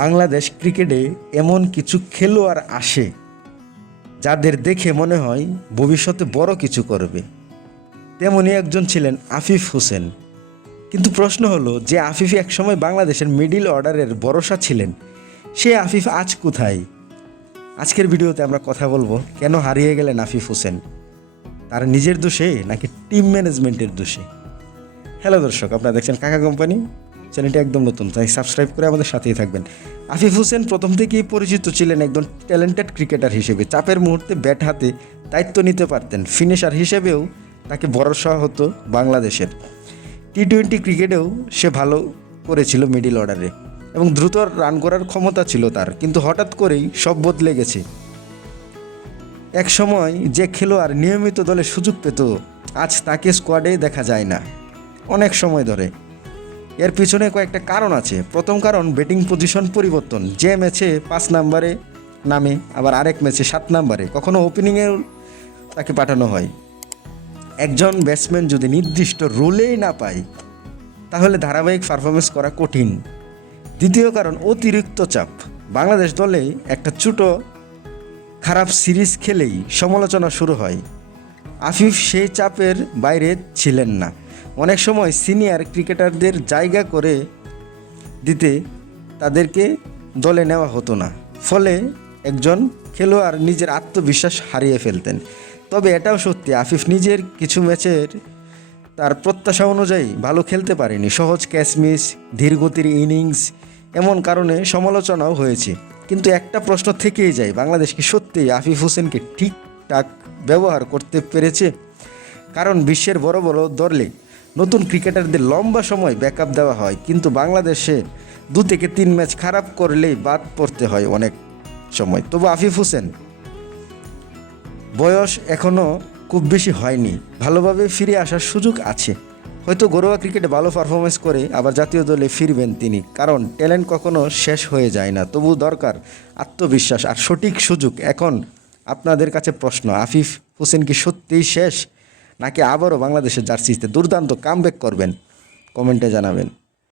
বাংলাদেশ ক্রিকেটে এমন কিছু খেলোয়াড় আসে যাদের দেখে মনে হয় ভবিষ্যতে বড় কিছু করবে। তেমনই একজন ছিলেন আফিফ হোসেন। কিন্তু প্রশ্ন হলো, যে আফিফ একসময় বাংলাদেশের মিডল অর্ডারের ভরসা ছিলেন, সে আফিফ আজ কোথায়? আজকের ভিডিওতে আমরা কথা বলবো কেন হারিয়ে গেলেন আফিফ হোসেন, তার নিজের দোষে নাকি টিম ম্যানেজমেন্টের দোষে। হ্যালো দর্শক, আপনারা দেখছেন কাকা কোম্পানি। চ্যানেলটি একদম নতুন, তাই সাবস্ক্রাইব করে আমাদের সাথেই থাকবেন। আফিফ হোসেন প্রথম থেকেই পরিচিত ছিলেন একজন ট্যালেন্টেড ক্রিকেটার হিসেবে। চাপের মুহূর্তে ব্যাট হাতে দায়িত্ব নিতে পারতেন। ফিনিশার হিসেবেও তাকে ভরসা হতো বাংলাদেশের। টি-20 ক্রিকেটেও সে ভালো করেছিল মিডল অর্ডারে এবং দ্রুত রান করার ক্ষমতা ছিল তার। কিন্তু হঠাৎ করেই সব বদলে গেছে। এক সময় যে খেলোয়াড় নিয়মিত দলে সুযোগ পেত, আজ তাকে স্কোয়াডে দেখা যায় না অনেক সময় ধরে। এর পিছনে কয়েকটা কারণ আছে। প্রথম কারণ, ব্যাটিং পজিশন পরিবর্তন। যে ম্যাচে 5 নম্বরে নামে, আবার আরেক ম্যাচে 7 নম্বরে, কখনো ওপেনিংয়েও তাকে পাঠানো হয়। একজন ব্যাটসম্যান যদি নির্দিষ্ট রোলেই না পায়, তাহলে ধারাবাহিক পারফরমেন্স করা কঠিন। দ্বিতীয় কারণ, অতিরিক্ত চাপ। বাংলাদেশ দলে একটা ছোট খারাপ সিরিজ খেলেই সমালোচনা শুরু হয়। আফিফ সেই চাপের বাইরে ছিলেন না। অনেক সময় সিনিয়র ক্রিকেটারদের জায়গা করে দিতে তাদেরকে দলে নেওয়া হতো না। ফলে একজন খেলোয়াড় নিজের আত্মবিশ্বাস হারিয়ে ফেলতেন। তবে এটাও সত্যি, আফিফ নিজের কিছু ম্যাচের তার প্রত্যাশা অনুযায়ী ভালো খেলতে পারেনি। সহজ ক্যাচ মিস, ধীরগতির ইনিংস, এমন কারণে সমালোচনাও হয়েছে। কিন্তু একটা প্রশ্ন থেকেই যায়, বাংলাদেশ কি সত্যিই আফিফ হোসেনকে ঠিকঠাক ব্যবহার করতে পেরেছে? কারণ বিশ্বের বড় বড় দলে নতুন ক্রিকেটারদের লম্বা সময় ব্যাকআপ দেওয়া হয়, কিন্তু বাংলাদেশে 2 থেকে 3 ম্যাচ খারাপ করলেই বাদ পড়তে হয় অনেক সময়। তবু আফিফ হোসেন বয়স এখনও খুব বেশি হয়নি, ভালোভাবে ফিরে আসার সুযোগ আছে। হয়তো ঘরোয়া ক্রিকেটে ভালো পারফরমেন্স করে আবার জাতীয় দলে ফিরবেন তিনি, কারণ ট্যালেন্ট কখনো শেষ হয়ে যায় না। তবু দরকার আত্মবিশ্বাস আর সঠিক সুযোগ। এখন আপনাদের কাছে প্রশ্ন, আফিফ হোসেন কি সত্যিই শেষ, নাকি আবারও বাংলাদেশের জার্সিতে দুর্দান্ত কামব্যাক করবেন? কমেন্টে জানাবেন।